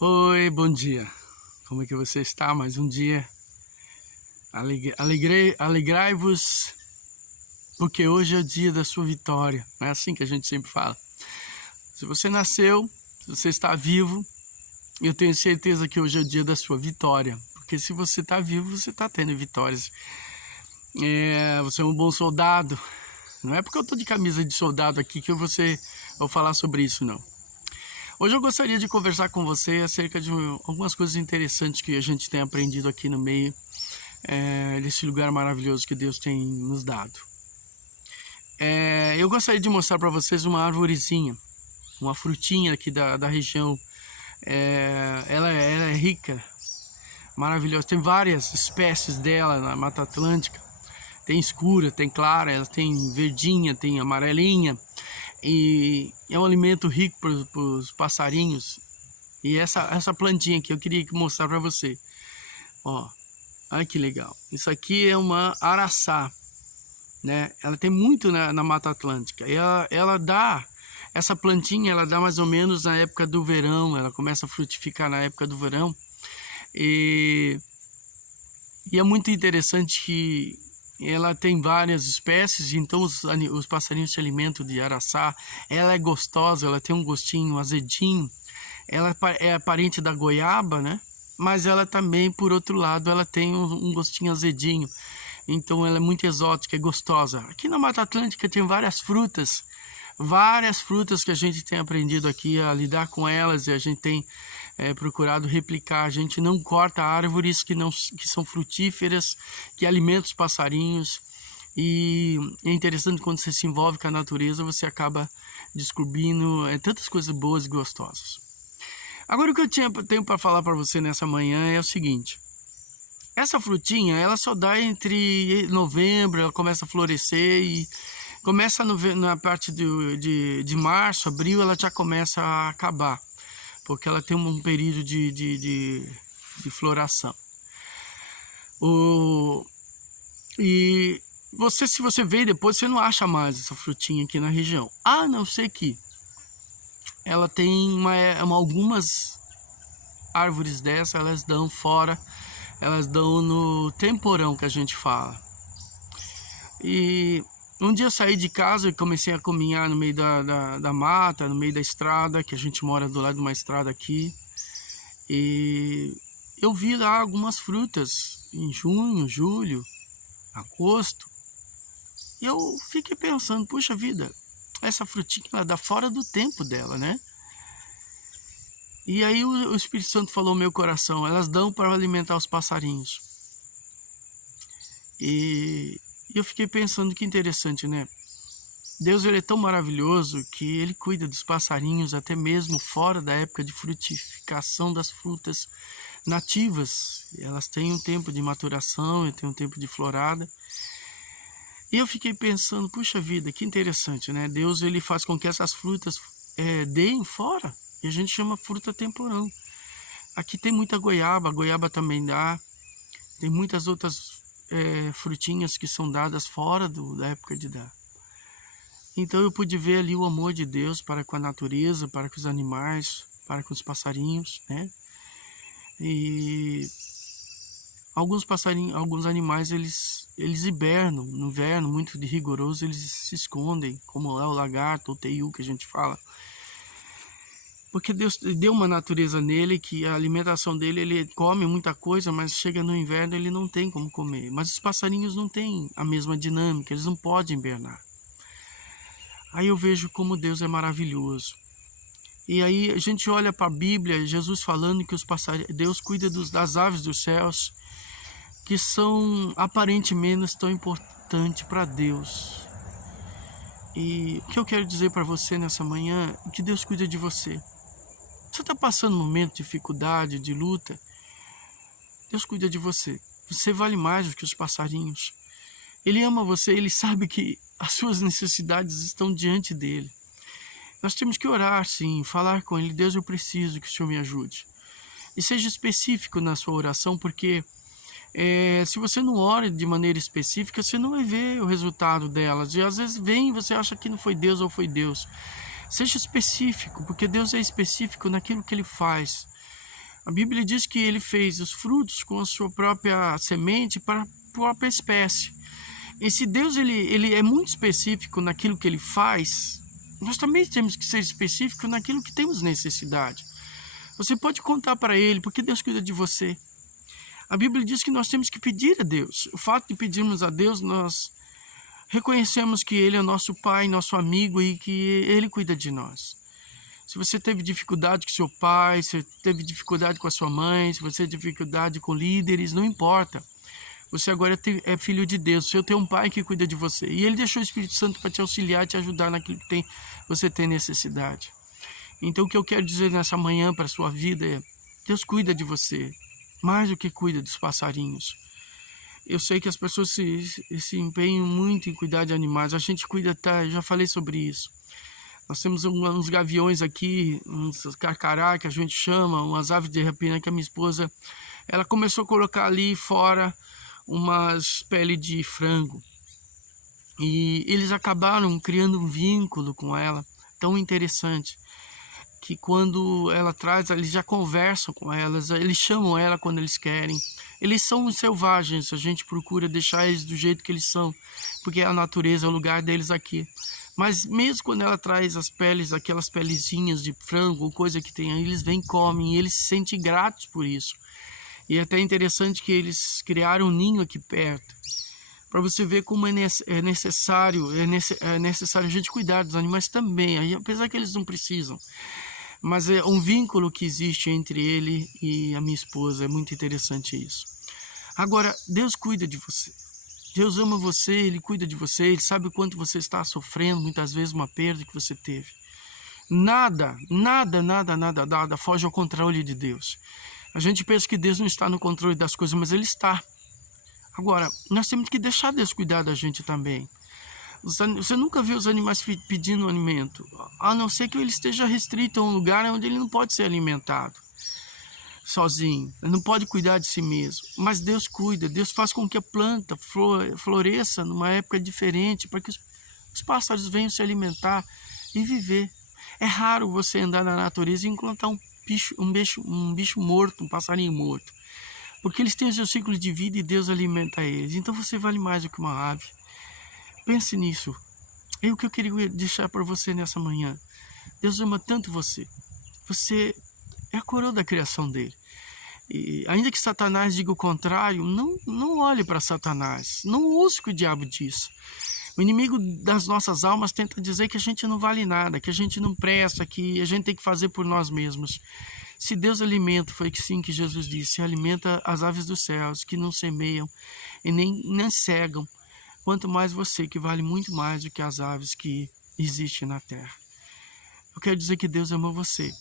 Oi, bom dia. Como é que você está? Mais um dia. Alegrai-vos, porque hoje é o dia da sua vitória. Não é assim que a gente sempre fala. Se você nasceu, se você está vivo, eu tenho certeza que hoje é o dia da sua vitória. Porque se você está vivo, você está tendo vitórias. Você é um bom soldado. Não é porque eu estou de camisa de soldado aqui que vou falar sobre isso, não. Hoje eu gostaria de conversar com você acerca de algumas coisas interessantes que a gente tem aprendido aqui no meio desse lugar maravilhoso que Deus tem nos dado. Eu gostaria de mostrar para vocês uma arvorezinha, uma frutinha aqui da região. Ela é rica, maravilhosa. Tem várias espécies dela na Mata Atlântica. Tem escura, tem clara, ela tem verdinha, tem amarelinha. E é um alimento rico para os passarinhos. E essa plantinha aqui eu queria mostrar para você. Ó, olha que legal. Isso aqui é uma araçá, né? Ela tem muito na Mata Atlântica. E essa plantinha ela dá mais ou menos na época do verão. Ela começa a frutificar na época do verão. E é muito interessante que ela tem várias espécies, então os passarinhos se alimentam de araçá. Ela é gostosa, ela tem um gostinho azedinho. Ela é parente da goiaba, né? Mas ela também, por outro lado, ela tem um gostinho azedinho. Então ela é muito exótica, é gostosa. Aqui na Mata Atlântica tem várias frutas que a gente tem aprendido aqui a lidar com elas, e a gente tem procurado replicar. A gente não corta árvores que são frutíferas, que alimentam os passarinhos. E é interessante, quando você se envolve com a natureza, você acaba descobrindo tantas coisas boas e gostosas. Agora o que eu tenho para falar para você nessa manhã é o seguinte. Essa frutinha, ela só dá entre novembro, ela começa a florescer e começa na parte de março, abril, ela já começa a acabar, porque ela tem um período de floração. E se você veio depois, você não acha mais essa frutinha aqui na região. A não ser que ela tem algumas árvores dessas, elas dão fora, elas dão no temporão que a gente fala. E um dia eu saí de casa e comecei a caminhar no meio da mata, no meio da estrada, que a gente mora do lado de uma estrada aqui. E eu vi lá algumas frutas em junho, julho, agosto. E eu fiquei pensando, puxa vida, essa frutinha ela dá fora do tempo dela, né? E aí o Espírito Santo falou no meu coração, elas dão para alimentar os passarinhos. E eu fiquei pensando, que interessante, né? Deus, ele é tão maravilhoso que ele cuida dos passarinhos até mesmo fora da época de frutificação das frutas nativas. Elas têm um tempo de maturação, têm um tempo de florada. E eu fiquei pensando, puxa vida, que interessante, né? Deus, ele faz com que essas frutas deem fora. E a gente chama fruta temporão. Aqui tem muita goiaba, a goiaba também dá. Tem muitas outras frutinhas que são dadas fora da época de dar. Então eu pude ver ali o amor de Deus para com a natureza, para com os animais, para com os passarinhos, né? E alguns animais, eles hibernam. No inverno, muito rigoroso, eles se escondem, como é o lagarto, ou teiu que a gente fala. Porque Deus deu uma natureza nele, que a alimentação dele, ele come muita coisa, mas chega no inverno ele não tem como comer. Mas os passarinhos não têm a mesma dinâmica, eles não podem hibernar. Aí eu vejo como Deus é maravilhoso. E aí a gente olha para a Bíblia, Jesus falando que Deus cuida das aves dos céus, que são aparentemente tão importantes para Deus. E o que eu quero dizer para você nessa manhã é que Deus cuida de você. Você está passando um momento de dificuldade, de luta, Deus cuida de você. Você vale mais do que os passarinhos. Ele ama você, ele sabe que as suas necessidades estão diante dele. Nós temos que orar, sim, falar com ele. Deus, eu preciso que o Senhor me ajude. E seja específico na sua oração, porque se você não ora de maneira específica, você não vai ver o resultado delas. E às vezes vem e você acha que não foi Deus ou foi Deus. Seja específico, porque Deus é específico naquilo que ele faz. A Bíblia diz que ele fez os frutos com a sua própria semente para a própria espécie. E se Deus ele é muito específico naquilo que ele faz, nós também temos que ser específicos naquilo que temos necessidade. Você pode contar para ele, porque Deus cuida de você. A Bíblia diz que nós temos que pedir a Deus. O fato de pedirmos a Deus, nós reconhecemos que Ele é nosso Pai, nosso amigo e que Ele cuida de nós. Se você teve dificuldade com seu pai, se teve dificuldade com a sua mãe, se você teve dificuldade com líderes, não importa. Você agora é filho de Deus. Você tem um pai que cuida de você. E Ele deixou o Espírito Santo para te auxiliar, te ajudar naquilo que você tem necessidade. Então o que eu quero dizer nessa manhã para a sua vida é: Deus cuida de você, mais do que cuida dos passarinhos. Eu sei que as pessoas se empenham muito em cuidar de animais. A gente cuida, eu já falei sobre isso. Nós temos uns gaviões aqui, uns carcará que a gente chama, umas aves de rapina que a minha esposa, ela começou a colocar ali fora umas peles de frango. E eles acabaram criando um vínculo com ela tão interessante, que quando ela traz, eles já conversam com elas, eles chamam ela quando eles querem. Eles são selvagens, a gente procura deixar eles do jeito que eles são, porque é a natureza, é o lugar deles aqui. Mas mesmo quando ela traz as peles, aquelas pelezinhas de frango ou coisa que tem aí, eles vêm e comem, e eles se sentem gratos por isso. E é até interessante que eles criaram um ninho aqui perto, para você ver como é necessário a gente cuidar dos animais também, apesar que eles não precisam. Mas é um vínculo que existe entre ele e a minha esposa, é muito interessante isso. Agora, Deus cuida de você. Deus ama você, Ele cuida de você, Ele sabe o quanto você está sofrendo, muitas vezes uma perda que você teve. Nada foge ao controle de Deus. A gente pensa que Deus não está no controle das coisas, mas Ele está. Agora, nós temos que deixar Deus cuidar da gente também. Você nunca viu os animais pedindo alimento, a não ser que ele esteja restrito a um lugar onde ele não pode ser alimentado sozinho, ele não pode cuidar de si mesmo. Mas Deus cuida, Deus faz com que a planta floresça numa época diferente, para que os pássaros venham se alimentar e viver. É raro você andar na natureza e encontrar um bicho morto, um passarinho morto, porque eles têm o seu ciclo de vida e Deus alimenta eles. Então você vale mais do que uma ave. Pense nisso. É o que eu queria deixar para você nessa manhã. Deus ama tanto você. Você é a coroa da criação dele. E ainda que Satanás diga o contrário, não olhe para Satanás. Não ouça o que o diabo diz. O inimigo das nossas almas tenta dizer que a gente não vale nada, que a gente não presta, que a gente tem que fazer por nós mesmos. Se Deus alimenta, foi sim que Jesus disse, alimenta as aves dos céus, que não semeiam e nem cegam, quanto mais você, que vale muito mais do que as aves que existem na terra. Eu quero dizer que Deus ama você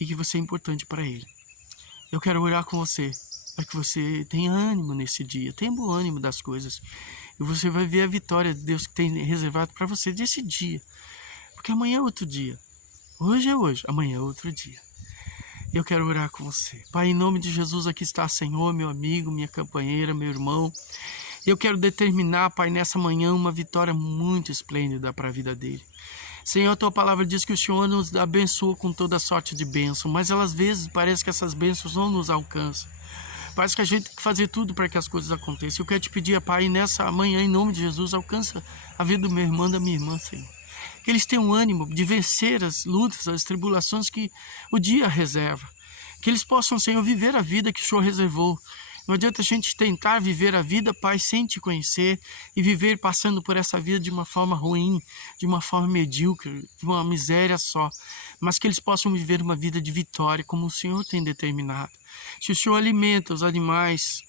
e que você é importante para Ele. Eu quero orar com você, para que você tenha ânimo nesse dia, tenha bom ânimo das coisas. E você vai ver a vitória de Deus que tem reservado para você desse dia. Porque amanhã é outro dia. Hoje é hoje, amanhã é outro dia. Eu quero orar com você. Pai, em nome de Jesus, aqui está, Senhor, meu amigo, minha companheira, meu irmão. Eu quero determinar, Pai, nessa manhã uma vitória muito esplêndida para a vida dele. Senhor, a tua palavra diz que o Senhor nos abençoa com toda sorte de bênção, mas às vezes parece que essas bênçãos não nos alcançam. Parece que a gente tem que fazer tudo para que as coisas aconteçam. Eu quero te pedir, Pai, nessa manhã, em nome de Jesus, alcança a vida do meu irmão e da minha irmã, Senhor. Que eles tenham ânimo de vencer as lutas, as tribulações que o dia reserva. Que eles possam, Senhor, viver a vida que o Senhor reservou. Não adianta a gente tentar viver a vida, Pai, sem te conhecer e viver passando por essa vida de uma forma ruim, de uma forma medíocre, de uma miséria só, mas que eles possam viver uma vida de vitória, como o Senhor tem determinado. Se o Senhor alimenta os animais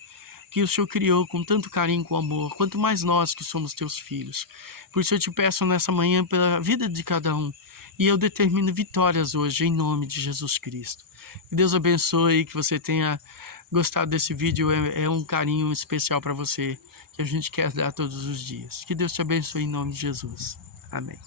que o Senhor criou com tanto carinho e amor, quanto mais nós que somos teus filhos. Por isso eu te peço nessa manhã pela vida de cada um, e eu determino vitórias hoje, em nome de Jesus Cristo. Que Deus abençoe, que você tenha gostado desse vídeo, é um carinho especial para você, que a gente quer dar todos os dias. Que Deus te abençoe em nome de Jesus. Amém.